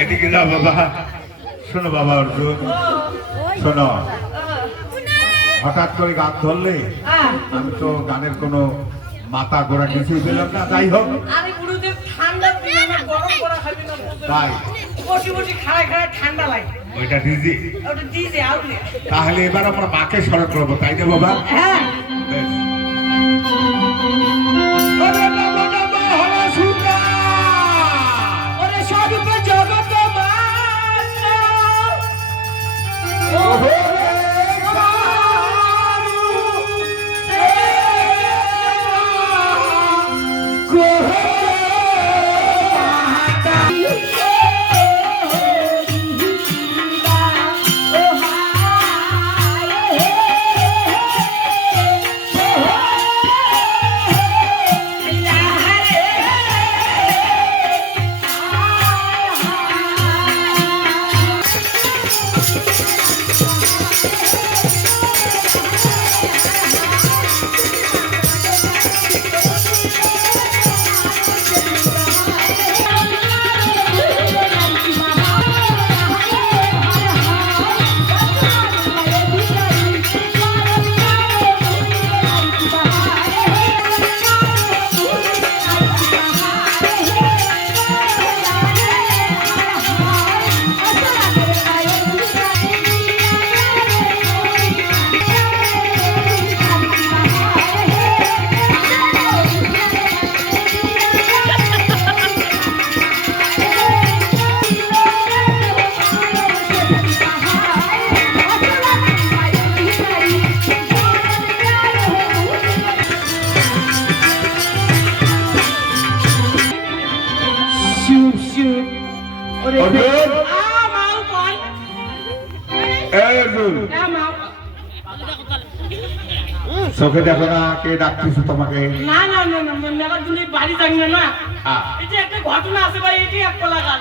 এদিকে যাও বাবা। শোনো বাবা অর্জুন, শোনো, হঠাৎ করে গান ধরলে আমি তো গানের কোনো মাথা গোড়া কিছুই পেলাম না। যাই হোক, আরে গুরুদেব ঠান্ডা দিন না, গরম করা খাবি না। তাই বসে বসে খায় খায় ঠান্ডা লাগে। ওইটা ডিজি, ওটা ডিজে আউলে। তাহলে এবার আমরা মাকে স্মরণ করবো, তাই না বাবা? হ্যাঁ। বেশ। ওরে নমো নমো হরে সীতা। ওরে স্বরূপ জগত মাতা। ওহো অর্জুন, মাও কই? এই অর্জুন, মাও। চোখে দেখো না কে ডাকতেছে তোমাকে? না না না না, মেলা দিন বাড়ি যাই না। আ, এই যে একটা ঘটনা আছে ভাই, এটি এক কলা গান।